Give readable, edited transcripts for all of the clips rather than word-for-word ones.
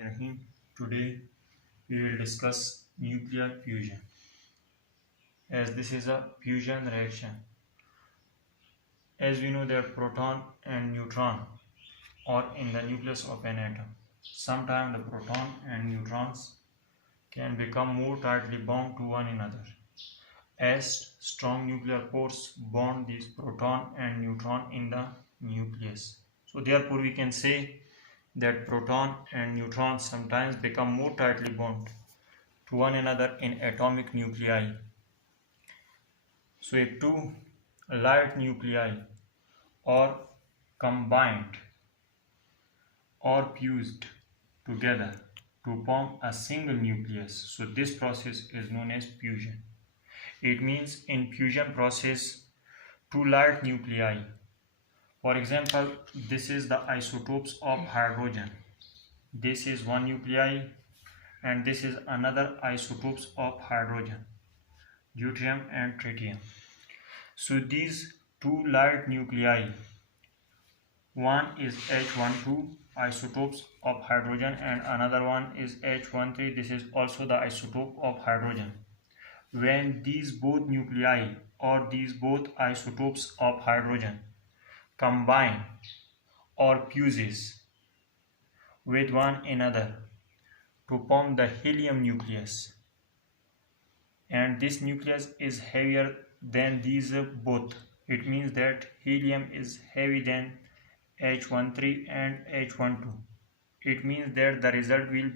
Bismillahirrahmanirrahim. Today we will discuss nuclear fusion, as this is a fusion reaction. As we know that proton and neutron are in the nucleus of an atom. Sometimes the proton and neutrons can become more tightly bound to one another, as strong nuclear force bond these proton and neutron in the nucleus. So therefore we can say that proton and neutrons sometimes become more tightly bound to one another in atomic nuclei. So if two light nuclei are combined or fused together to form a single nucleus, so this process is known as fusion. It means in fusion process two light nuclei, for example, this is the isotopes of hydrogen. This is one nuclei and this is another isotopes of hydrogen, deuterium and tritium. So these two light nuclei, one is H12 isotopes of hydrogen and another one is H13. This is also the isotope of hydrogen. When these both nuclei or these both isotopes of hydrogen combine or fuses with one another to form the helium nucleus, and this nucleus is heavier than these both. It means that helium is heavy than H13 and H12. It means that the result will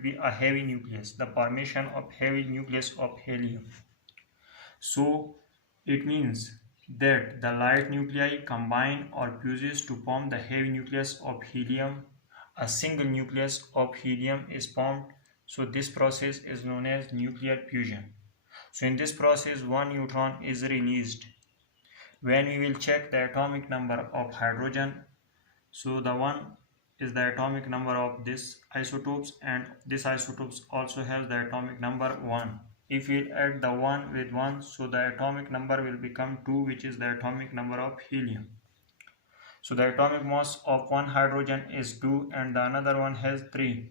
be a heavy nucleus, the formation of heavy nucleus of helium. So it means that the light nuclei combine or fuses to form the heavy nucleus of helium. A single nucleus of helium is formed. So this process is known as nuclear fusion. So in this process one neutron is released. When we will check the atomic number of hydrogen, so the one is the atomic number of this isotopes, and this isotopes also has the atomic number 1. If we add the 1 with 1, so the atomic number will become 2, which is the atomic number of helium. So the atomic mass of one hydrogen is 2 and the another one has 3.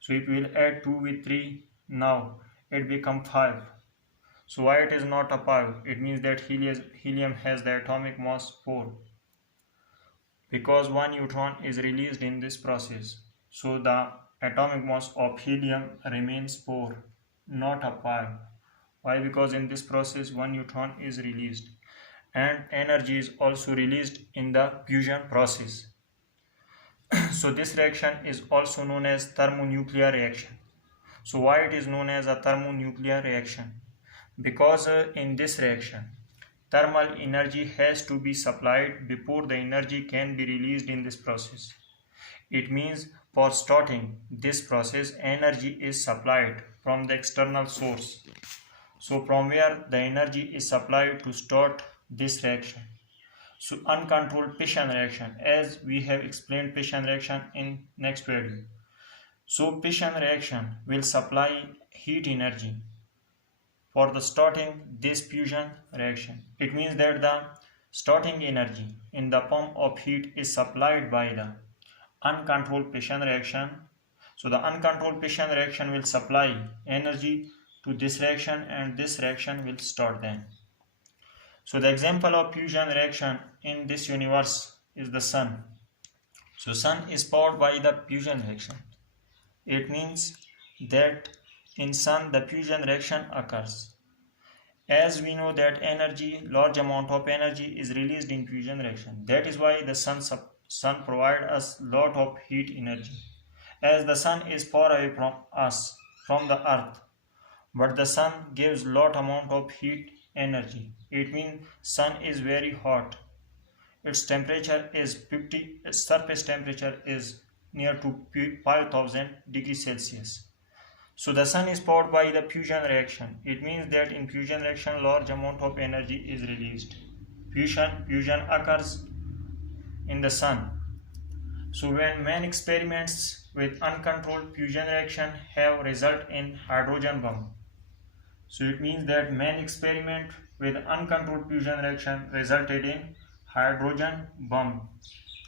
So if we will add 2 with 3, now it becomes 5. So why it is not a 5? It means that helium has the atomic mass 4. Because one neutron is released in this process, so the atomic mass of helium remains 4, not a 5. Why? Because in this process one neutron is released and energy is also released in the fusion process. So this reaction is also known as thermonuclear reaction. So why it is known as a thermonuclear reaction? Because in this reaction thermal energy has to be supplied before the energy can be released in this process. It means for starting this process energy is supplied from the external source. So from where the energy is supplied to start this reaction? So uncontrolled fission reaction, as we have explained fission reaction in next video. So fission reaction will supply heat energy for the starting this fusion reaction. It means that the starting energy in the form of heat is supplied by the uncontrolled fission reaction. So the uncontrolled fission reaction will supply energy to this reaction and this reaction will start then. So the example of fusion reaction in this universe is the sun. So sun is powered by the fusion reaction. It means that in sun the fusion reaction occurs. As we know that large amount of energy is released in fusion reaction. That is why the sun provides us lot of heat energy. As the sun is far away from us, from the earth, but the sun gives lot amount of heat energy. It means sun is very hot. Its temperature is surface temperature is near to 5000 degrees Celsius. So the sun is powered by the fusion reaction. It means that in fusion reaction large amount of energy is released. Fusion occurs in the sun. So when man experiments with uncontrolled fusion reaction have result in hydrogen bomb. So it means that man experiment with uncontrolled fusion reaction resulted in hydrogen bomb.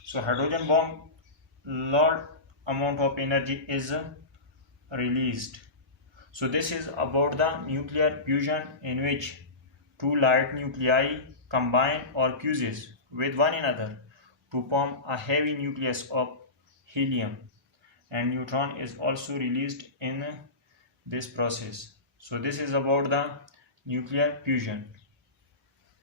So hydrogen bomb, lot amount of energy is released. So this is about the nuclear fusion, in which two light nuclei combine or fuses with one another to form a heavy nucleus of helium, and neutron is also released in this process. So this is about the nuclear fusion.